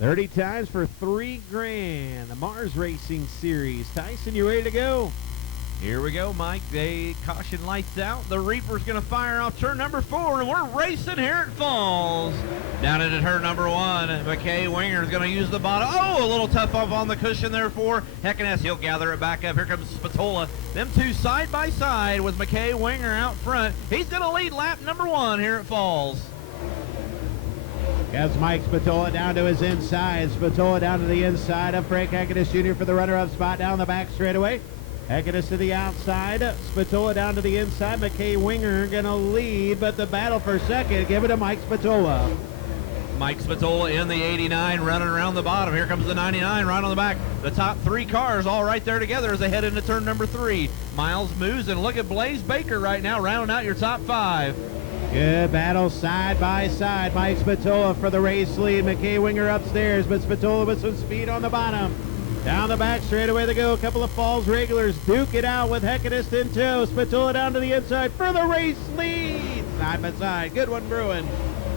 30 times for $3,000. The Mars Racing Series. Tyson, you ready to go? Here we go, Mike. They caution lights out. The Reaper's going to fire off turn number 4, and we're racing here at Falls. Down into turn number 1, McKay Winger's going to use the bottom. Oh, a little tough off on the cushion there for Heckeness. He'll gather it back up. Here comes Spatola. Them two side by side with McKay Winger out front. He's going to lead lap number 1 here at Falls. As Mike Spatola down to his inside. Spatola down to the inside of Frank Heckeness Jr. for the runner-up spot down the back straightaway. Heckeness to the outside. Spatola down to the inside. McKay Winger going to lead, but the battle for second, give it to Mike Spatola. Mike Spatola in the 89 running around the bottom. Here comes the 99 right on the back. The top 3 cars all right there together as they head into turn number 3. Miles moves, and look at Blaze Baker right now rounding out your top 5. Good battle side by side. Mike Spatola for the race lead. McKay Winger upstairs, but Spatola with some speed on the bottom. Down the back straightaway they go. A couple of Falls regulars duke it out with Heckeness in tow. Spatola down to the inside for the race lead. Side by side. Good one, Bruin.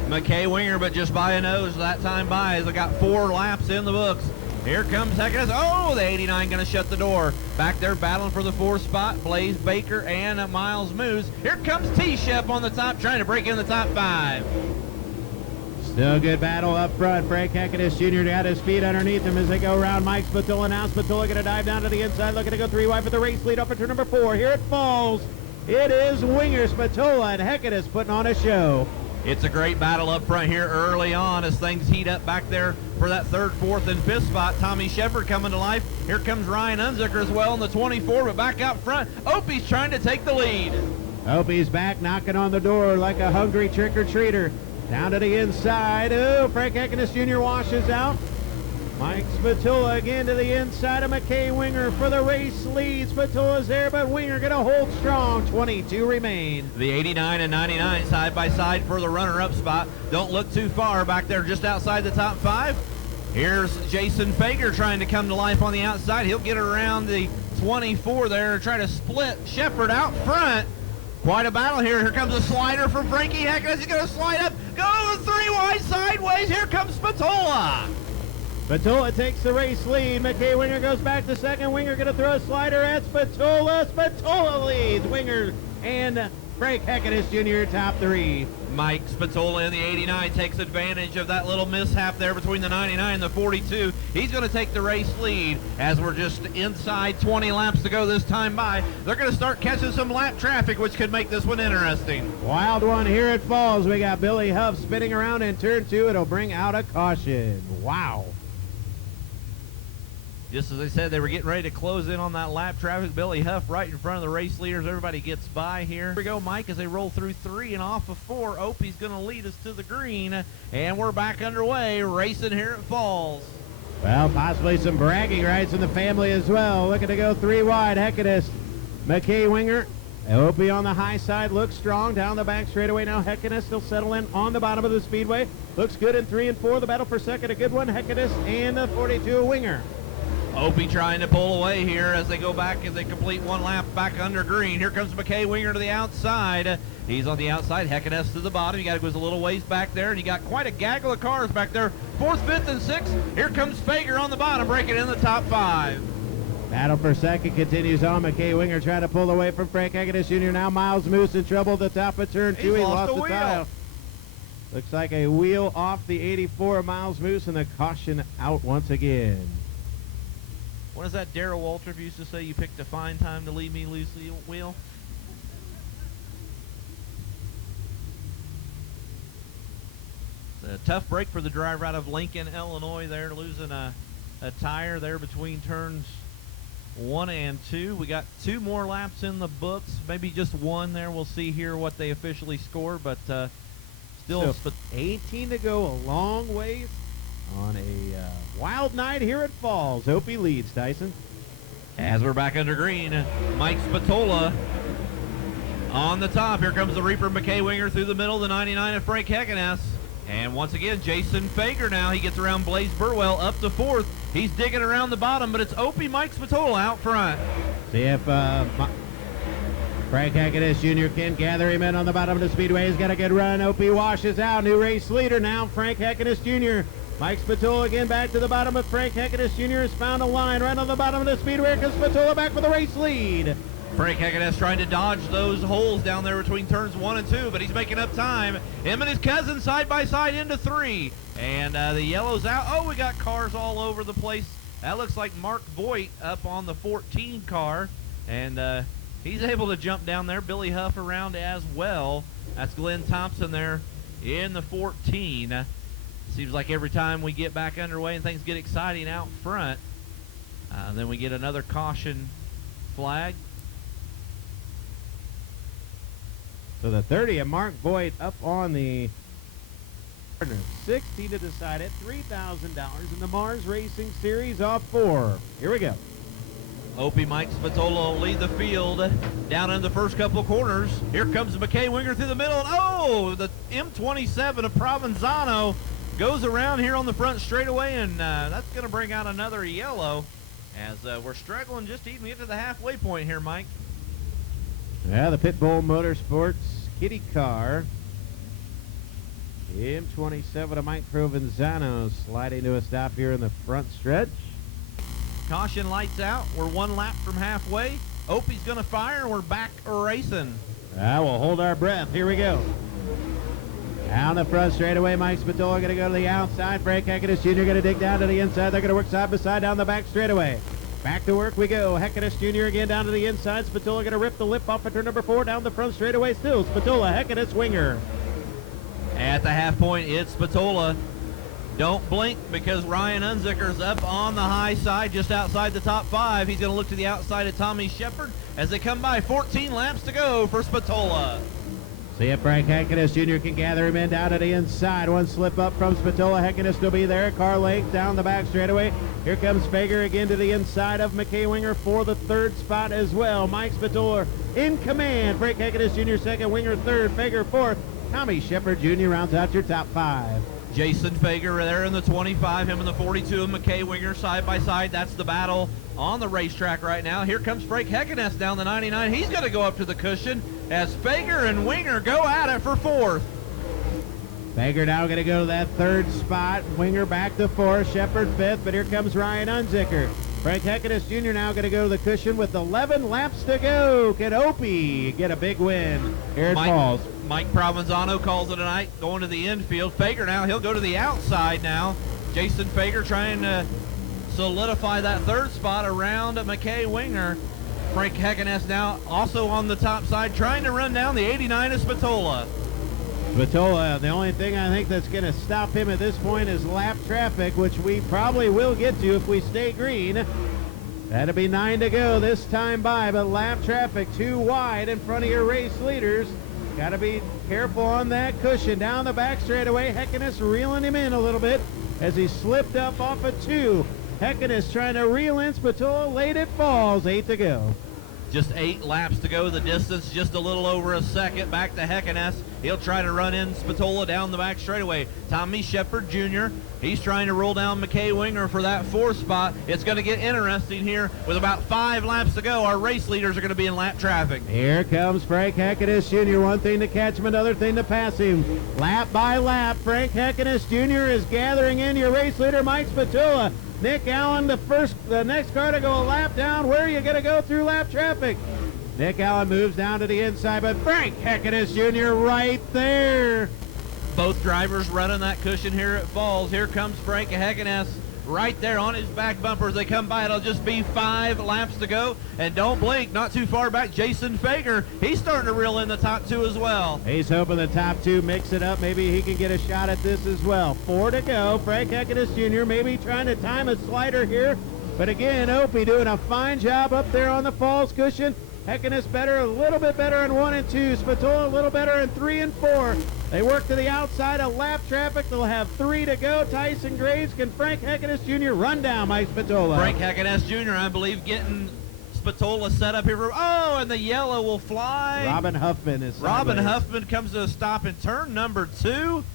McKay Winger, but just by a nose that time by as they got 4 laps in the books. Here comes Heckeness. Oh, the 89 going to shut the door. Back there battling for the 4th spot. Blaze Baker and Miles moves. Here comes T-Shep on the top trying to break in the top 5. Still good battle up front. Frank Heckeness Jr. got his feet underneath him as they go around. Mike Spatola now. Spatola going to dive down to the inside, looking to go 3 wide for the race lead up at turn number 4. Here it falls. It is Winger, Spatola, and Heckeness putting on a show. It's a great battle up front here early on as things heat up back there for that 3rd, 4th, and 5th spot. Tommy Shepard coming to life. Here comes Ryan Unzicker as well in the 24, but back out front, Opie's trying to take the lead. Opie's back knocking on the door like a hungry trick-or-treater. Down to the inside. Oh, Frank Heckeness Jr. washes out. Mike Spatola again to the inside of McKay Winger for the race lead. Spatola's there, but Winger going to hold strong. 22 remain. The 89 and 99 side by side for the runner-up spot. Don't look too far back there just outside the top 5. Here's Jason Fager trying to come to life on the outside. He'll get around the 24 there and try to split Shepard out front. Quite a battle here. Here comes a slider from Frankie Heckeness. He's going to slide up. Go 3 wide sideways. Here comes Spatola. Spatola takes the race lead. McKay Winger goes back to second. Winger going to throw a slider at Spatola. Spatola leads. Winger and Frank Heckeness Jr. top 3. Mike Spatola in the 89 takes advantage of that little mishap there between the 99 and the 42. He's going to take the race lead as we're just inside 20 laps to go this time by. They're going to start catching some lap traffic, which could make this one interesting. Wild one here at Falls. We got Billy Huff spinning around in turn 2. It'll bring out a caution. Wow. Just as I said, they were getting ready to close in on that lap traffic. Billy Huff right in front of the race leaders. Everybody gets by here. Here we go, Mike, as they roll through 3 and off of 4. Opie's going to lead us to the green, and we're back underway, racing here at Falls. Well, possibly some bragging rights in the family as well. Looking to go 3 wide. Heckeness, McKay Winger. Opie on the high side, looks strong. Down the back straightaway now. Heckeness still settling on the bottom of the speedway. Looks good in 3 and 4. The battle for second, a good one. Heckeness and the 42 Winger. Opie trying to pull away here as they go back, as they complete 1 lap back under green. Here comes McKay Winger to the outside. He's on the outside. Heckeness to the bottom. You got to go a little ways back there, and you got quite a gaggle of cars back there. 4th, 5th, and 6th. Here comes Fager on the bottom, breaking in the top 5. Battle for second continues on. McKay Winger trying to pull away from Frank Heckeness Jr. Now Miles Moose in trouble at the top of turn 2. He lost the tile. Looks like a wheel off the 84 Miles Moose, and the caution out once again. What is that Darrell Waltrip used to say? You picked a fine time to leave me loosely wheel. It's a tough break for the driver out of Lincoln, Illinois there, losing a tire there between turns 1 and 2. We got 2 more laps in the books, maybe just 1 there. We'll see here what they officially score, but still 18 to go, a long ways on a wild night here at Falls. Opie leads, Tyson. As we're back under green, Mike Spatola on the top. Here comes the Reaper McKay Winger through the middle, the 99 of Frank Heckeness. And once again, Jason Fager now. He gets around Blaze Burwell up to 4th. He's digging around the bottom, but it's Opie Mike Spatola out front. See if Frank Heckeness Jr. can gather him in on the bottom of the speedway. He's got a good run. Opie washes out. New race leader now, Frank Heckeness Jr. Mike Spatola again back to the bottom, but Frank Heckeness Jr. has found a line right on the bottom of the speedway. Here comes Spatola back for the race lead. Frank Heckeness trying to dodge those holes down there between turns 1 and 2, but he's making up time. Him and his cousin side by side into 3. And the yellow's out. Oh, we got cars all over the place. That looks like Mark Voigt up on the 14 car. And he's able to jump down there. Billy Huff around as well. That's Glenn Thompson there in the 14. Seems like every time we get back underway and things get exciting out front, then we get another caution flag. So the 30 of Mark Voigt up on the 60 to decide it, $3,000 in the Mars Racing Series off 4. Here we go. Opie Mike Spatola will lead the field down in the first couple of corners. Here comes McKay Winger through the middle. And oh, the M27 of Provenzano goes around here on the front straightaway, and that's going to bring out another yellow as we're struggling just to even get to the halfway point here, Mike. Yeah, the Pitbull Motorsports kitty car. M27 of Mike Provenzano sliding to a stop here in the front stretch. Caution lights out. We're 1 lap from halfway. Opie's going to fire, and we're back racing. We'll hold our breath. Here we go. Down the front straightaway, Mike Spatola going to go to the outside. Frank Heckeness Jr. going to dig down to the inside. They're going to work side by side down the back straightaway. Back to work we go. Heckeness Jr. again down to the inside. Spatola going to rip the lip off of turn number 4 down the front straightaway. Still Spatola, Heckeness, Winger. At the half point, it's Spatola. Don't blink because Ryan Unzicker's up on the high side just outside the top 5. He's going to look to the outside of Tommy Shepard as they come by. 14 laps to go for Spatola. See if Frank Heckeness Jr. can gather him in down to the inside. One slip up from Spatola. Heckeness will be there. Car length down the back straightaway. Here comes Fager again to the inside of McKay Winger for the 3rd spot as well. Mike Spatola in command. Frank Heckeness Jr. 2nd, Winger 3rd, Fager 4th. Tommy Shepard Jr. rounds out your top 5. Jason Fager there in the 25, him in the 42 of McKay Winger side by side. That's the battle on the racetrack right now. Here comes Frank Heckeness down the 99. He's going to go up to the cushion as Fager and Winger go at it for 4th. Fager now going to go to that 3rd spot. Winger back to 4th, Shepard 5th, but here comes Ryan Unzicker. Frank Heckeness Jr. now going to go to the cushion with 11 laps to go. Can Opie get a big win here at Fals? Mike Provenzano calls it a night, going to the infield. Fager now, he'll go to the outside now. Jason Fager trying to solidify that 3rd spot around McKay Winger. Frank Heckeness now also on the top side, trying to run down the 89 of Spatola. Spatola, the only thing I think that's going to stop him at this point is lap traffic, which we probably will get to if we stay green. That'll be 9 to go this time by, but lap traffic too wide in front of your race leaders. Got to be careful on that cushion. Down the back straightaway, Heckeness reeling him in a little bit as he slipped up off of 2. Heckeness trying to reel in Spatola late at Falls. 8 to go. Just 8 laps to go. The distance just a little over a second. Back to Heckeness. He'll try to run in Spatola down the back straightaway. Tommy Shepard Jr. He's trying to roll down McKay Winger for that 4th spot. It's going to get interesting here with about 5 laps to go. Our race leaders are going to be in lap traffic. Here comes Frank Heckeness Jr. One thing to catch him, another thing to pass him. Lap by lap, Frank Heckeness Jr. is gathering in your race leader, Mike Spatola. Nick Allen, the next car to go a lap down. Where are you going to go through lap traffic? Nick Allen moves down to the inside, but Frank Heckeness Jr. right there. Both drivers running that cushion here at Falls. Here comes Frank Heckeness right there on his back bumper as they come by. It'll just be 5 laps to go. And don't blink, not too far back, Jason Fager. He's starting to reel in the top 2 as well. He's hoping the top 2 mix it up. Maybe he can get a shot at this as well. 4 to go. Frank Heckeness Jr. maybe trying to time a slider here. But again, Opie doing a fine job up there on the Falls cushion. Heckeness better, a little bit better in 1 and 2. Spatola a little better in 3 and 4. They work to the outside of lap traffic. They'll have 3 to go. Tyson Graves, can Frank Heckeness Jr. run down Mike Spatola? Frank Heckeness Jr., I believe, getting Spatola set up here. Oh, and the yellow will fly. Robin Huffman is Robin sideways. Huffman comes to a stop in turn number 2.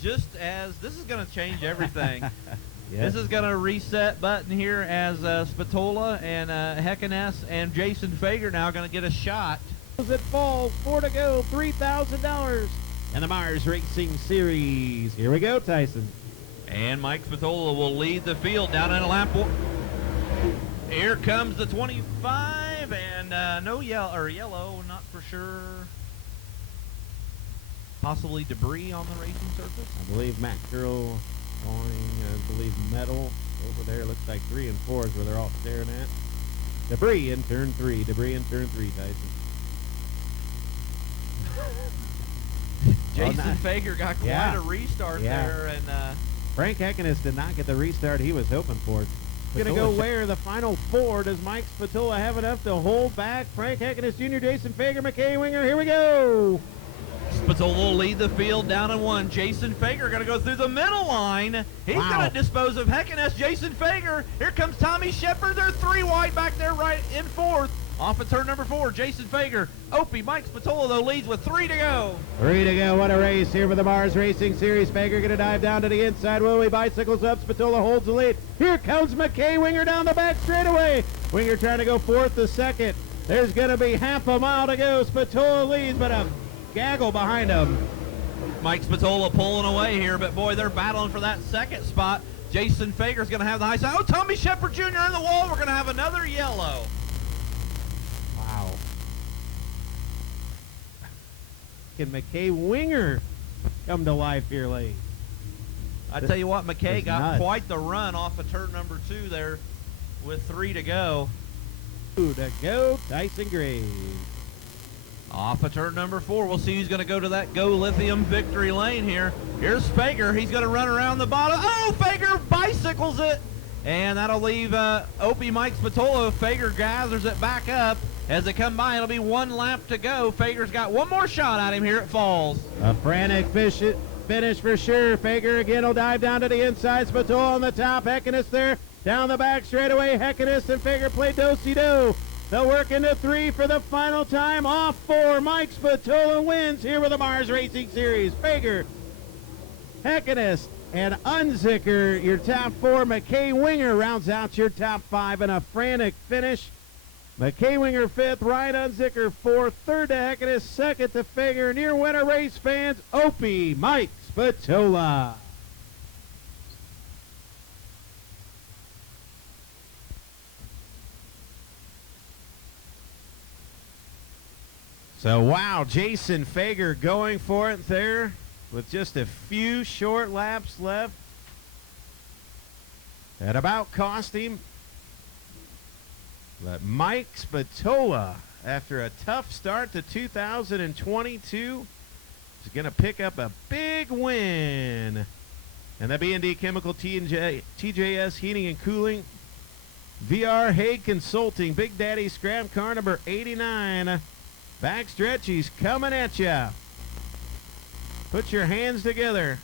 Just as this is going to change everything. Yes. This is going to reset button here as Spatola and Heckeness and Jason Fager now going to get a shot. It falls, 4 to go, $3,000 in the Mars Racing Series. Here we go, Tyson. And Mike Spatola will lead the field down in a lap. Here comes the 25, and no yellow, not for sure. Possibly debris on the racing surface. I believe Matt Curl going, I believe metal over there. Looks like 3 and 4 is where they're all staring at. Debris in turn 3. Debris in turn 3, Tyson. Jason Fager got quite a restart there, and Frank Heckeness did not get the restart he was hoping for. Going to go where the final 4. Does Mike Spatola have enough to hold back Frank Heckeness Jr., Jason Fager, McKay Winger? Here we go. Spatola will lead the field down in 1. Jason Fager going to go through the middle line. He's going to dispose of Heckeness. Jason Fager. Here comes Tommy Shepard. They're 3 wide back there right in 4th. Off of turn number 4, Jason Fager. Opie, Mike Spatola, though, leads with 3 to go. 3 to go. What a race here for the Mars Racing Series. Fager going to dive down to the inside. Willie bicycles up. Spatola holds the lead. Here comes McKay Winger down the back straightaway. Winger trying to go 4th to 2nd. There's going to be half a mile to go. Spatola leads, but a gaggle behind him. Mike Spatola pulling away here, but boy, they're battling for that 2nd spot. Jason Fager's going to have the high side. Oh, Tommy Shepard Jr. in the wall. We're going to have another yellow. Wow. Can McKay Winger come to life here late? I tell you what, McKay got nuts. quite the run off of turn number 2 there with 3 to go. 2 to go, Tyson Graves. Off of turn number 4, we'll see who's going to go to that Go Lithium victory lane here. Here's Fager. He's going to run around the bottom. Oh, Fager bicycles it. And that'll leave Opie Mike Spatola. Fager gathers it back up. As they come by, it'll be 1 lap to go. Fager's got one more shot at him here at Falls. A frantic finish for sure. Fager again will dive down to the inside. Spatola on the top. Heckeness there. Down the back straightaway. Heckeness and Fager play do-si-do. They'll work into 3 for the final time. Off 4. Mike Spatola wins here with the Mars Racing Series. Fager, Heckeness, and Unzicker, your top 4. McKay Winger rounds out your top 5 in a frantic finish. McKay Winger 5th, Ryan Unzicker 4th, 3rd to Heckeness, 2nd to Fager. Near winner race fans, Opie Mike Spatola. So, wow, Jason Fager going for it there with just a few short laps left. That about cost him. But Mike Spatola, after a tough start to 2022, is going to pick up a big win. And the B&D Chemical TJS Heating and Cooling, VR Hague Consulting, Big Daddy Scrap Car number 89. Backstretch, he's coming at ya. Put your hands together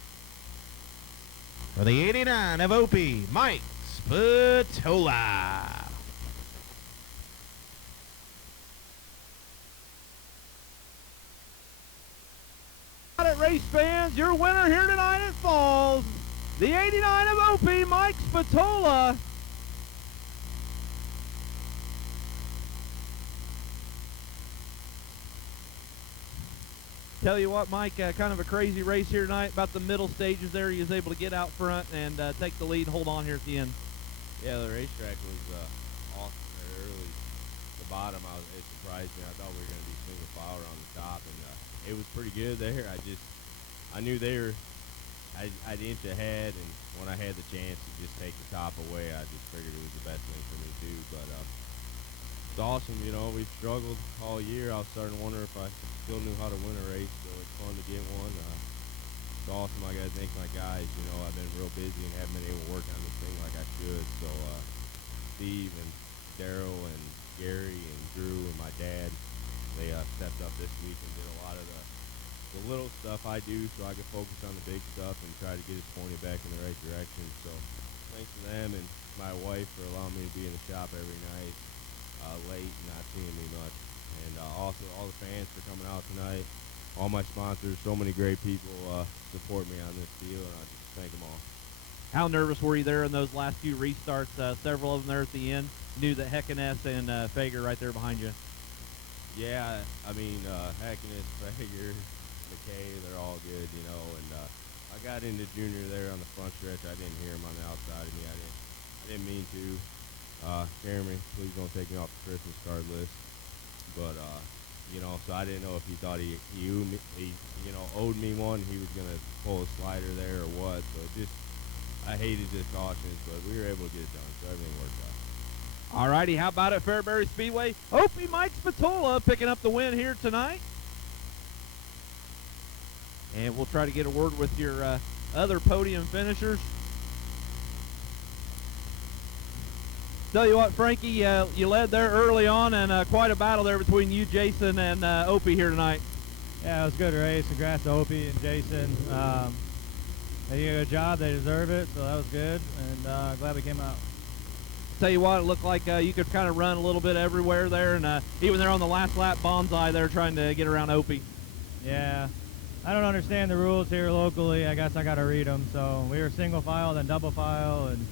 for the 89 of Opie Mike Spatola. Race fans, your winner here tonight at Falls, the 89 of Opie Mike Spatola. Tell you what, Mike, kind of a crazy race here tonight. About the middle stages there, he was able to get out front and take the lead and hold on here at the end. Yeah, the racetrack was awesome there early. The bottom, it surprised me. I thought we were going to be single file around the top, and it was pretty good there. I knew they were, I'd inch ahead, and when I had the chance to just take the top away, I just figured it was the best thing for me to do. But it's awesome, you know. We've struggled all year. I was starting to wonder if I still knew how to win a race, so it's fun to get one. It's awesome. I got to thank my guys. You know, I've been real busy and haven't been able to work on this thing like I should. So Steve and Daryl and Gary and Drew and my dad, they stepped up this week and did a lot of the little stuff I do so I can focus on the big stuff and try to get us pointed back in the right direction. So thanks to them and my wife for allowing me to be in the shop every night late and not seeing me much. And also all the fans for coming out tonight, all my sponsors, so many great people support me on this deal, and I just thank them all. How nervous were you there in those last few restarts? Several of them there at the end. Knew that Heckeness and Fager right there behind you. Yeah, I mean, Heckeness, Fager, McKay, they're all good, you know, and I got into Junior there on the front stretch. I didn't hear him on the outside of me. I didn't mean to. Jeremy, please don't take me off the Christmas card list. But so I didn't know if he thought he owed me one. He was gonna pull a slider there or what. So I hated his cautions, but we were able to get it done, so everything worked out. All righty, how about at Fairbury Speedway? Opie Mike Spatola picking up the win here tonight. And we'll try to get a word with your other podium finishers. Tell you what, Frankie, you led there early on, and quite a battle there between you, Jason, and Opie here tonight. Yeah, it was a good race. Congrats to Opie and Jason. They did a good job. They deserve it, so that was good, and glad we came out. Tell you what, it looked like you could kind of run a little bit everywhere there, and even there on the last lap, Bonsai there trying to get around Opie. Yeah, I don't understand the rules here locally. I guess I got to read them. So we were single file, then double file, and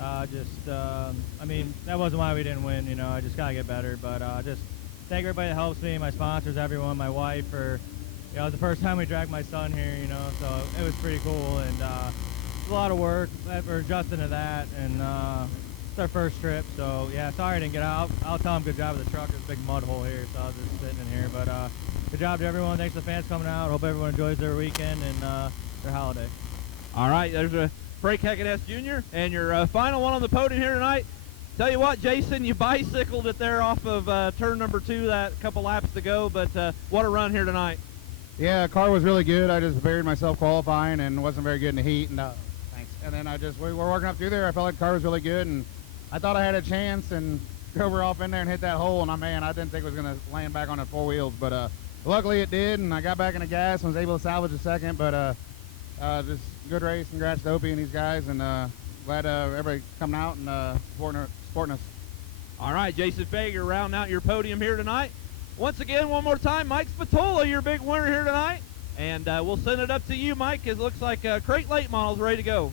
I mean, that wasn't why we didn't win. I just got to get better. But just thank everybody that helps me, my sponsors, everyone, my wife, for, it was the first time we dragged my son here, so it was pretty cool. And it's a lot of work. We're adjusting to that, and it's our first trip. So, yeah, sorry I didn't get out. I'll tell them good job with the truck. There's a big mud hole here, so I was just sitting in here. But good job to everyone. Thanks to the fans coming out. Hope everyone enjoys their weekend and their holiday. All right, there's a Frank Heckeness Jr. and your final one on the podium here tonight. Tell you what, Jason, you bicycled it there off of turn number 2 that couple laps to go, but what a run here tonight. Yeah, car was really good. I just buried myself qualifying and wasn't very good in the heat. And thanks. And then we were working up through there. I felt like the car was really good, and I thought I had a chance, and drove her off in there and hit that hole. And I didn't think it was going to land back on the 4 wheels, but luckily it did, and I got back in the gas and was able to salvage a second. But just good race. Congrats to Opie and these guys, and glad everybody coming out and supporting us. All right, Jason Fager rounding out your podium here tonight. Once again, one more time, Mike Spatola, your big winner here tonight. And we'll send it up to you, Mike. It looks like Crate Late Model's ready to go.